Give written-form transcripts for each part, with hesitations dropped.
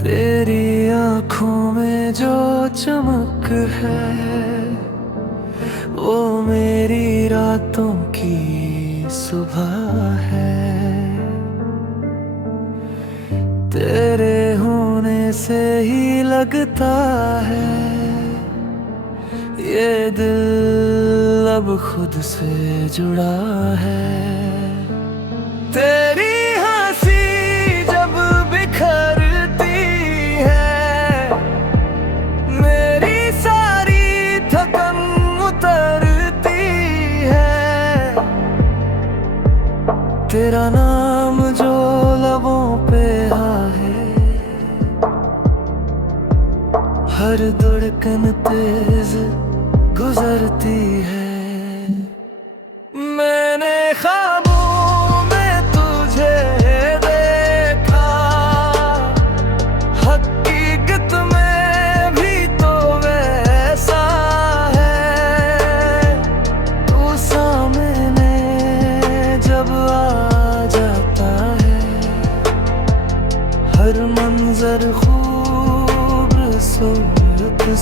तेरी आंखों में जो चमक है वो मेरी रातों की सुबह है। तेरे होने से ही लगता है ये दिल अब खुद से जुड़ा है। तेरी हंसी जब बिखरती है मेरी सारी थकन उतरती है। तेरा नाम जो लबों पे है हर धड़कन तेज गुजरती है। मैंने ख्वाबों में तुझे देखा हकीकत में भी तो वैसा है। तू सामने जब आ जाता है हर मंजर खूबसूरत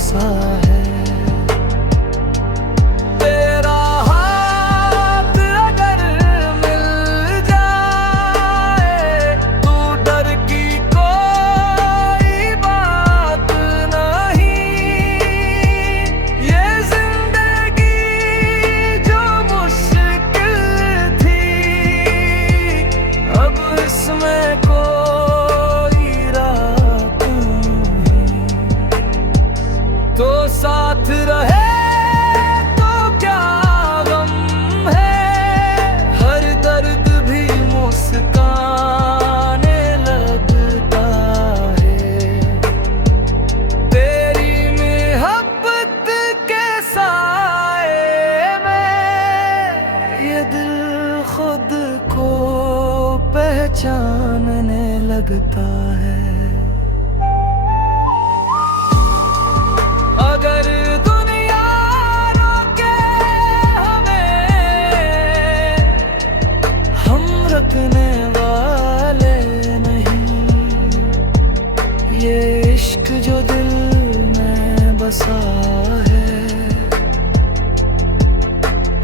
सा है। तो साथ रहे तो क्या गम है हर दर्द भी मुस्काने लगता है। तेरी मोहब्बत के साए में ये दिल खुद को पहचानने लगता है। अगर दुनिया रोके हमें हम रखने वाले नहीं। ये इश्क जो दिल में बसा है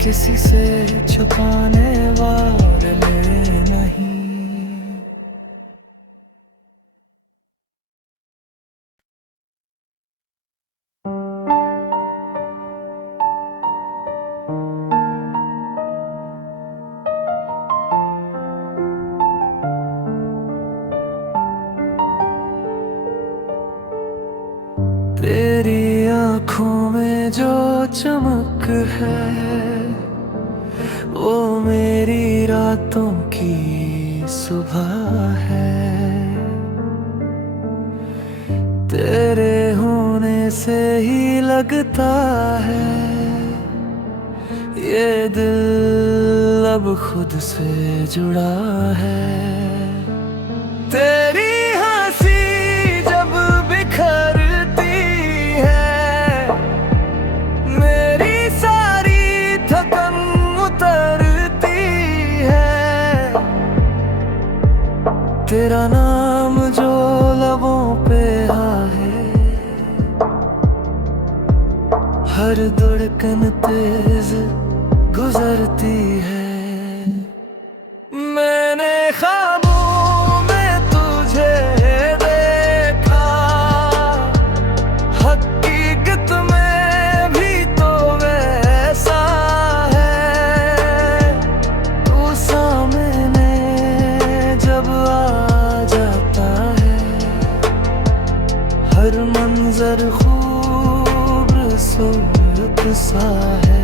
किसी से छुपाने वाले नहीं। तेरी आंखों में जो चमक है वो मेरी रातों की सुबह है। तेरे होने से ही लगता है ये दिल अब खुद से जुड़ा है। तेरी हंसी जब बिखरती है मेरी सारी थकन उतरती है। तेरा नाम जो लबों पे है हर धड़कन तेज गुजरती है। मैंने ख्वाबों में तुझे देखा हकीकत में भी तो वैसा है। तू सामने जब आ जाता है हर मंजर खूबसूरत सा है।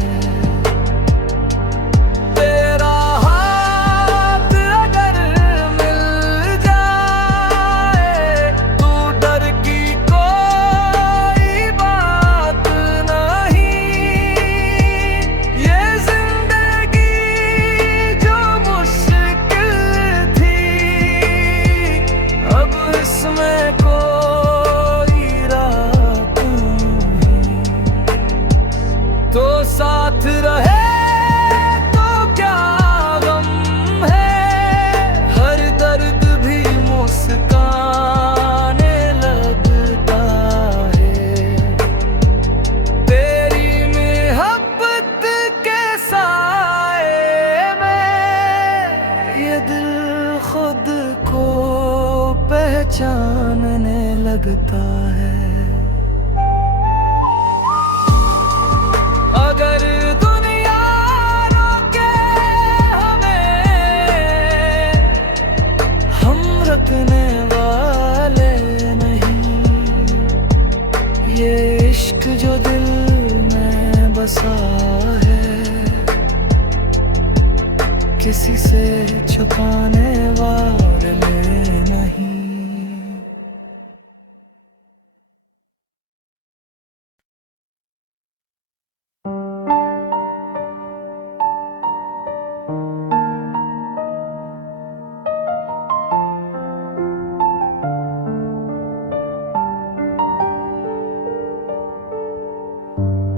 तो साथ पहचानने लगता है। अगर दुनिया रोके हमें, हम रखने वाले नहीं। ये इश्क जो दिल में बसा है, किसी से छुपाने वाले नहीं।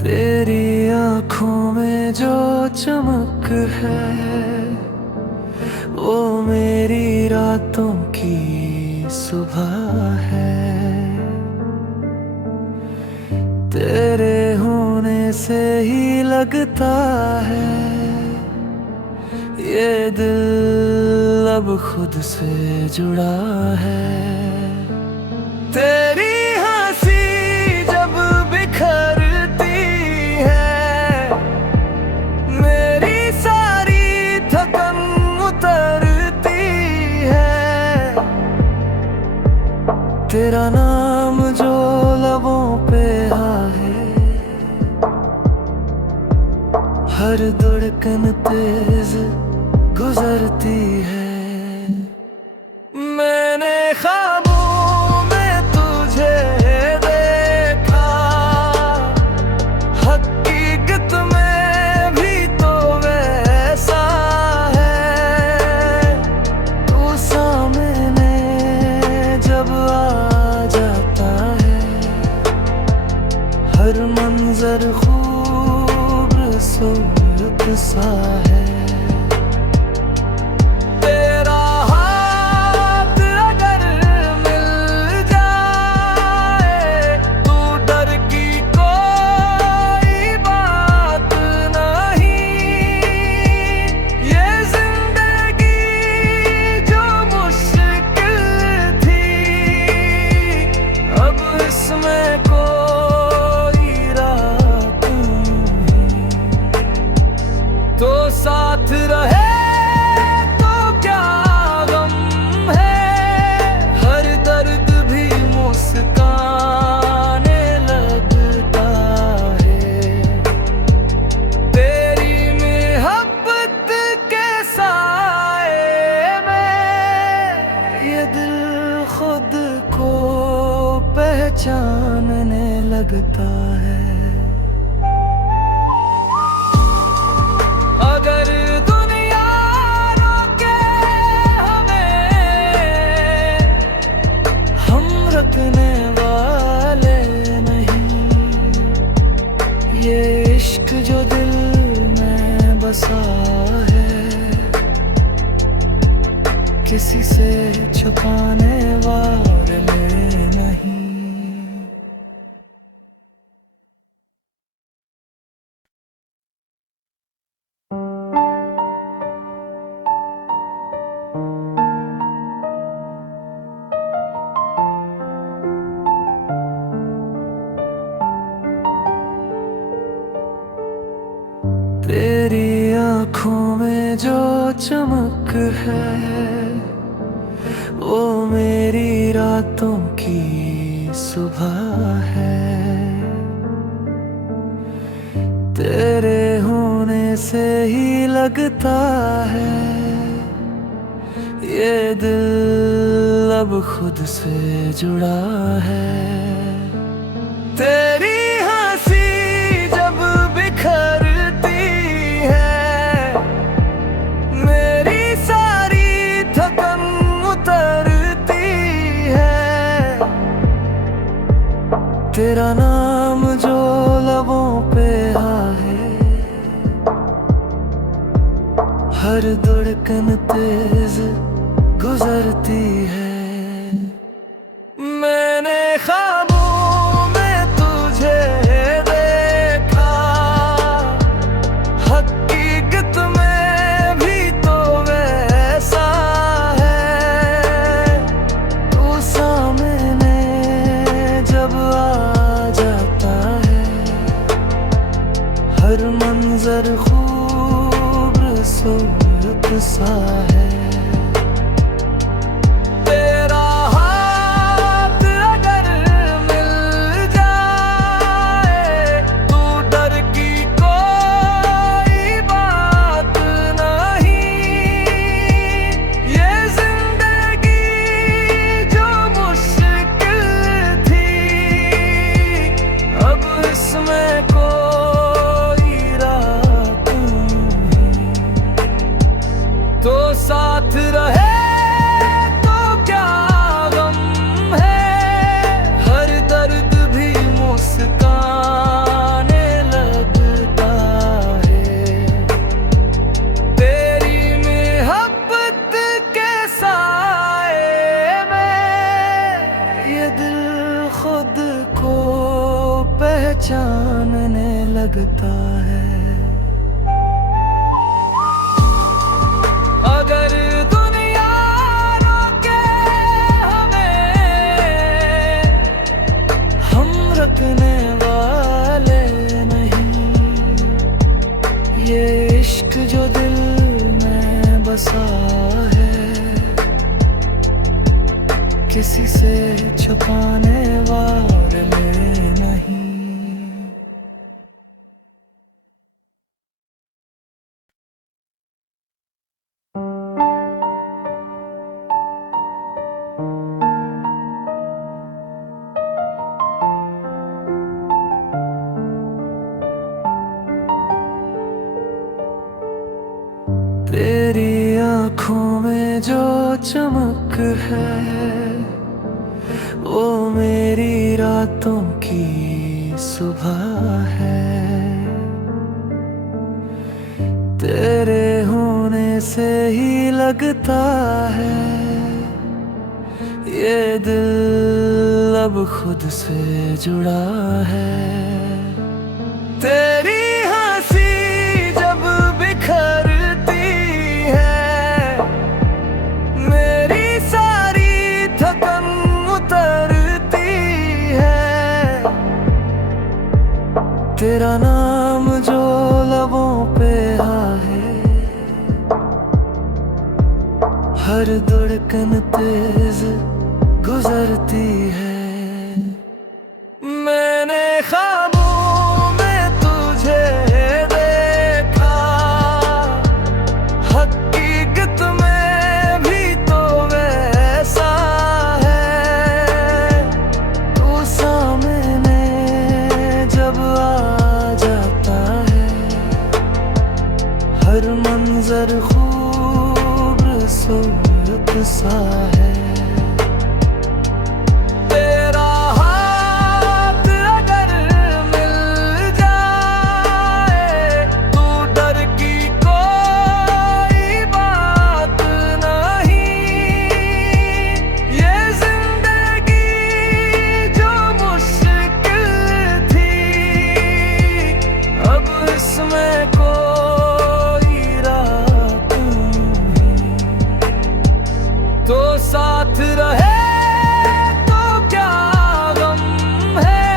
तेरी आँखों में जो चमक है, वो मेरी रातों की सुबह है। तेरे होने से ही लगता है ये दिल अब खुद से जुड़ा है। तेरी हंसी जब बिखरती है, मेरी सारी थकन उतरती है। तेरा नाम जो लबों पे है, हर धड़कन तेज गुजरती है। मैंने ख्वाबों में तुझे देखा, हकीकत में भी तो वैसा है। तू सामने जब आ जाता है, हर मंजर खूबसूरत सा है। तेरा हाथ अगर मिल जाए, तू डर की कोई बात नहीं। ये जिंदगी जो मुश्किल थी, अब इसमें कोई रात नहीं। तो साथ रहे तो क्या गम है, हर दर्द भी मुस्काने लगता है। तेरी मोहब्बत के साए में ये दिल खुद को पहचानने लगता है। अगर दुनिया रोके हमें, हम रखने वाले नहीं। ये इश्क जो दिल में बसा है, किसी से छुपाने वाले नहीं। तेरी आँखों में जो चमक है, वो मेरी रातों की सुबह है। तेरे होने से ही लगता है ये दिल अब खुद से जुड़ा है। तेरी हंसी जब बिखरती है, मेरी सारी थकन उतरती है। तेरा नाम जो लबों पे है, हर धड़कन तेज गुजरती है। मैंने ख्वाबों में तुझे देखा, हकीकत में भी तो वैसा है। तू मंजर खूबसूरत सा है। तेरा हाथ अगर मिल जाए तो डर की कोई बात नहीं। ये जिंदगी जो मुश्किल थी, अब इसमें कोई रात नहीं। तो साथ रहे तो क्या गम है, हर दर्द भी मुस्काने लगता है। तेरी मोहब्बत के साए में ये दिल खुद को पहचानने लगता है। अगर दुनिया रोके हमें, हम रखने वाले नहीं। ये इश्क जो दिल में बसा है, किसी से छुपाने वाले नहीं। तेरी आँखों में जो चमक है, वो मेरी रातों की सुबह है। तेरे होने से ही लगता है ये दिल अब खुद से जुड़ा है। तेरी हंसी जब बिखरती है, मेरी सारी थकन उतरती है। तेरा नाम जो लबों पे है, हर धड़कन तेज गुजरती है। मैंने ख्वाबों में तुझे देखा, हकीकत में भी तो वैसा है। तू सामने जब आ जाता है, हर मंजर खूबसूरत सा है। तेरा हाथ अगर मिल जाए तो डर की कोई बात नहीं। ये जिंदगी जो मुश्किल थी, अब इसमें कोई रात नहीं। तो साथ रहे तो क्या गम है,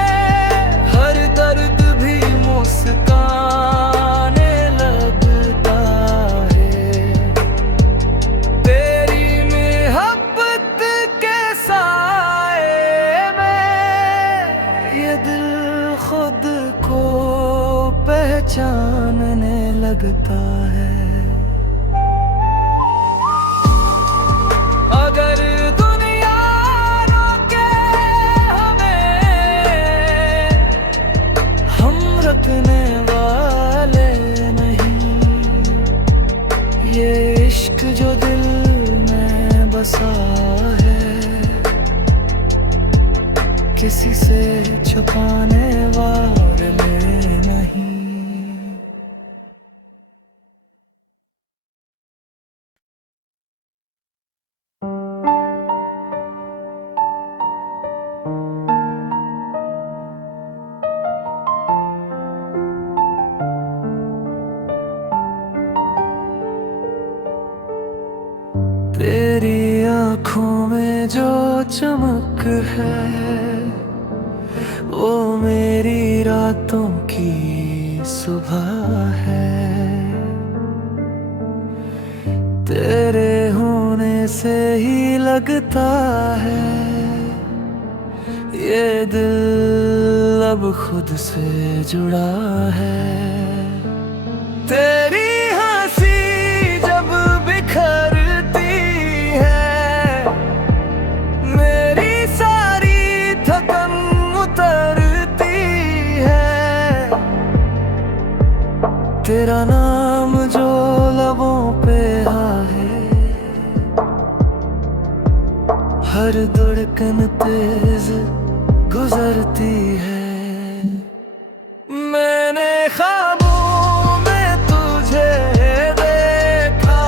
हर दर्द भी मुस्काने लगता है। तेरी मोहब्बत के साए में ये दिल खुद को पहचानने लगता है। अगर दुनिया रोके हमें, हम रखने वाले नहीं। ये इश्क जो दिल में बसा है, किसी से छुपाने वाले नहीं। तेरी आँखों में जो चमक है, वो मेरी रातों की सुबह है। से ही लगता है ये दिल अब खुद से जुड़ा है। तेरी हंसी जब बिखरती है मेरी सारी थकन उतरती है। तेरा नाम जो लबों पे है हर धड़कन तेज गुजरती है। मैंने ख्वाबों में तुझे देखा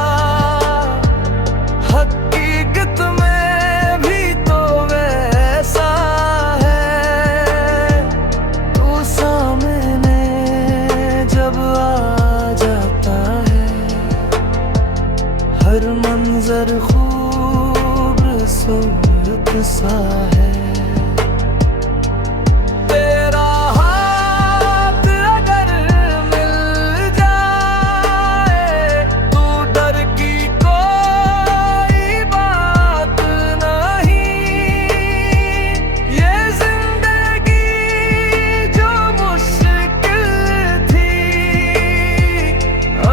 हकीकत में भी तो वैसा है। तू सामने जब आ जाता है हर मंजर खूबसूरत सा है। तेरा हाथ अगर मिल जाए तू डर की कोई बात नहीं। ये जिंदगी जो मुश्किल थी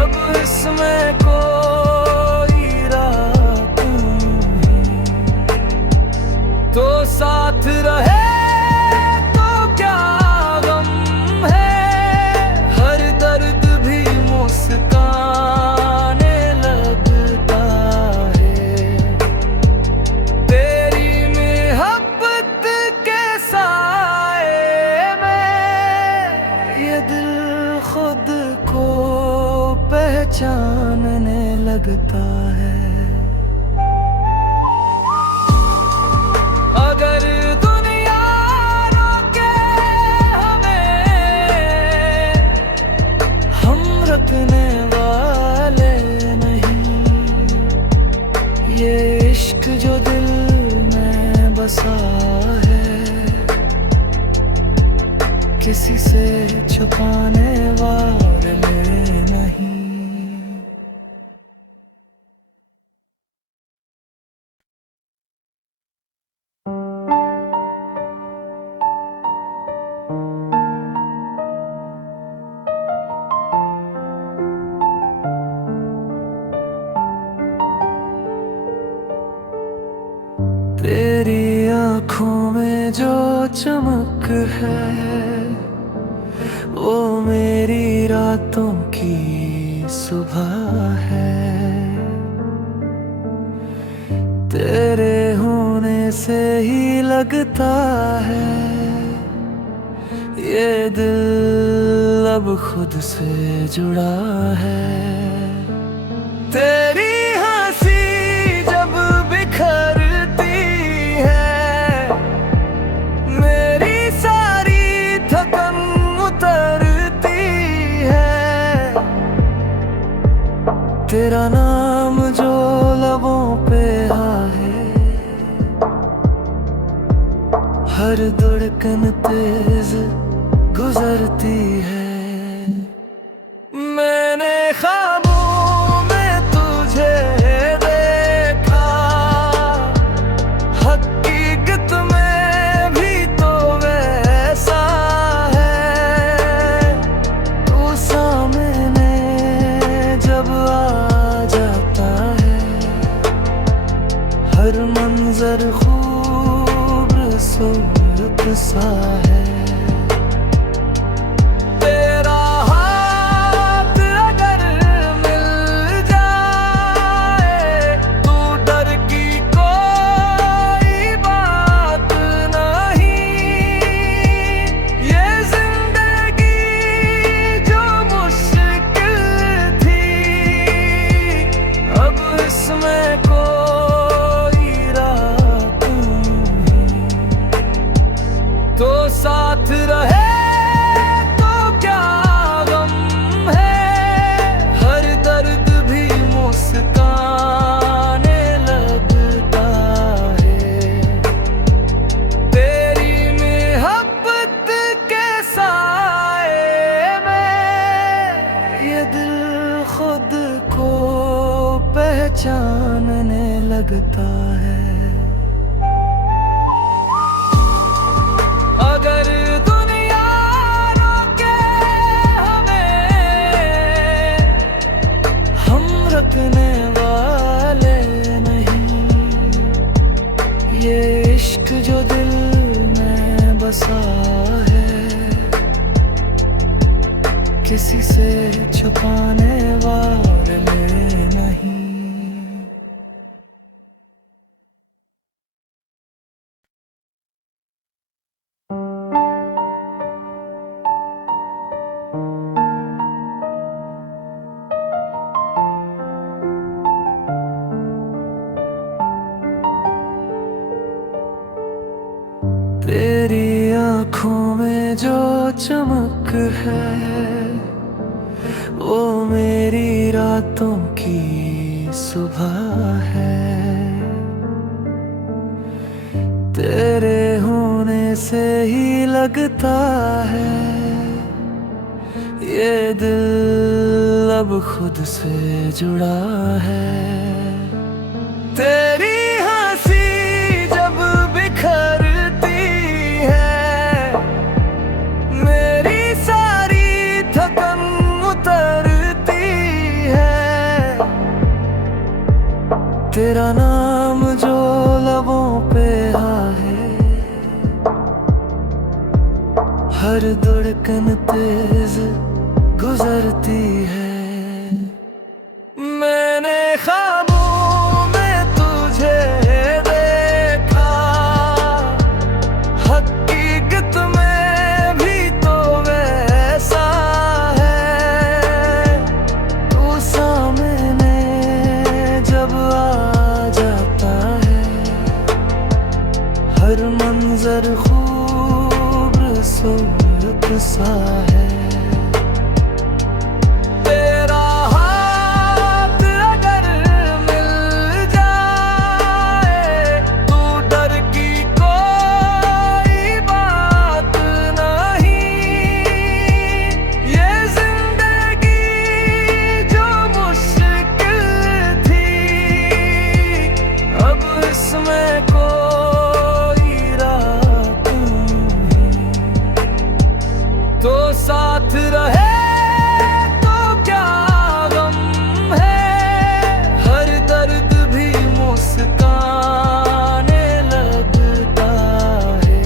अब इसमें कोई रात नहीं। तो साथ रहे तो क्या गम है हर दर्द भी मुस्काने लगता है। तेरी मोहब्बत के साए में ये दिल खुद को पहचानने लगता है। अगर दुनिया रोके हमें हम रखने वाले नहीं। ये इश्क जो दिल में बसा है किसी से छुपाने वाले नहीं। तेरी आँखों में जो चमक है वो मेरी रातों की सुबह है। तेरे होने से ही लगता है ये दिल अब खुद से जुड़ा है। तेरी हंसी जब बिखरती है मेरी सारी थकन उतरती है। तेरा नाम जो लबों पे है हर धड़कन तेज गुजरती है। मैंने ख्वाबों में तुझे देखा हकीकत में भी तो वैसा है। तू सामने जब आ जाता है हर मंजर खूबसूरत सा है। तेरा हाथ अगर मिल जाए तू डर की कोई बात नहीं। ये जिंदगी जो मुश्किल थी अब इसमें कोई रात नहीं। तो साथ रहे तो क्या गम है हर दर्द भी मुस्काने लगता है। तेरी मोहब्बत के साए में ये दिल खुद को पहचानने लगता बसा है, किसी से छुपाने वाले नहीं। तेरी आँखों में जो चमक है, वो मेरी रातों की सुबह है। तेरे होने से ही लगता है ये दिल अब खुद से जुड़ा है। तेरी हंसी जब बिखरती है, मेरी सारी थकन उतरती है। तेरा नाम जो लबों पे है, हर धड़कन तेज गुजरती है। मैंने ख्वाबों में तुझे देखा, हकीकत में भी तो वैसा है। तू सामने जब आ जाता है, हर मंजर खूबसूरत सा है। तेरा हाथ अगर मिल जाए, तू डर की कोई बात नहीं। ये जिंदगी जो मुश्किल थी, अब इसमें कोई रात नहीं। तो साथ रहे तो क्या गम है, हर दर्द भी मुस्काने लगता है।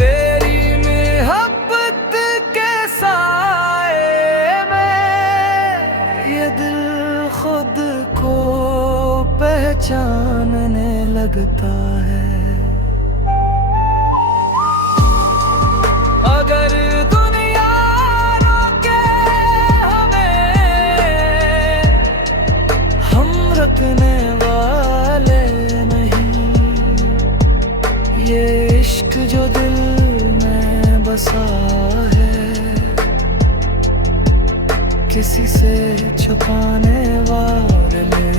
तेरी मोहब्बत के साए में ये दिल खुद को पहचानने लगता है। अगर दुनिया रोके हमें, हम रखने वाले नहीं। ये इश्क जो दिल में बसा है, किसी से छुपाने वाले नहीं।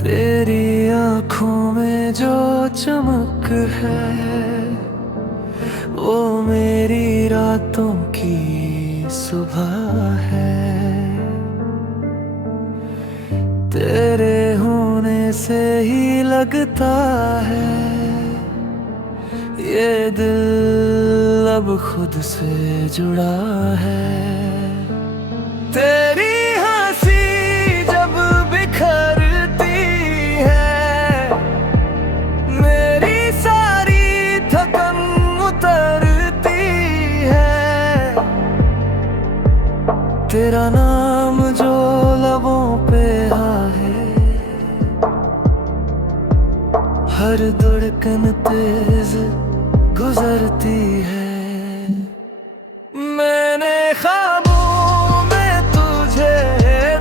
तेरी आँखों में जो चमक है, वो मेरी रातों की सुबह है। तेरे होने से ही लगता है ये दिल अब खुद से जुड़ा है। तेरी हंसी जब बिखरती है, मेरी सारी थकन उतरती है। तेरा नाम जो लबों पे है, हर धड़कन तेज गुजरती है। मैंने ख्वाबों में तुझे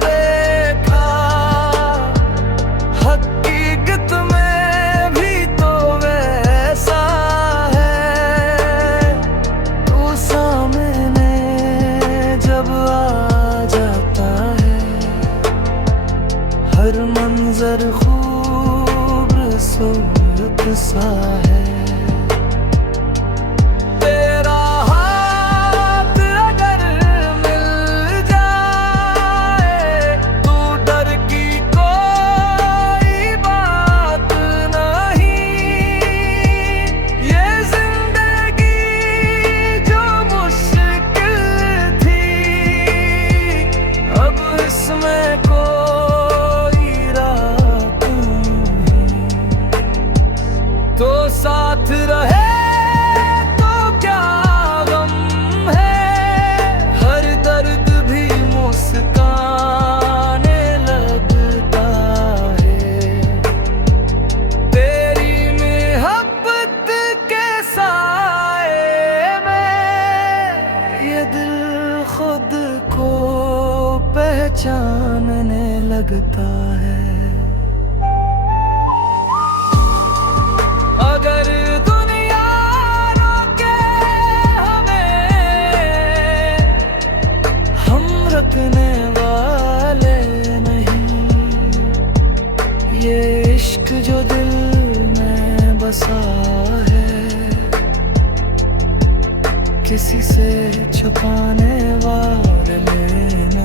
देखा, हकीकत में भी तो वैसा है। तू सामने जब आ जाता है, हर मंजर खूबसूरत सा है। तेरा हाथ अगर मिल जाए, तू डर की जिसमें कोई रात नहीं, तो साथ रहे तो क्या गम है, हर दर्द भी मुस्काने लगता है। तेरी मोहब्बत के साए में ये दिल खुद को पहचानने लगता है। अगर दुनिया रोके हमें, हम रखने वाले नहीं। ये इश्क जो दिल में बसा है, किसी से छुपाने वाले नहीं।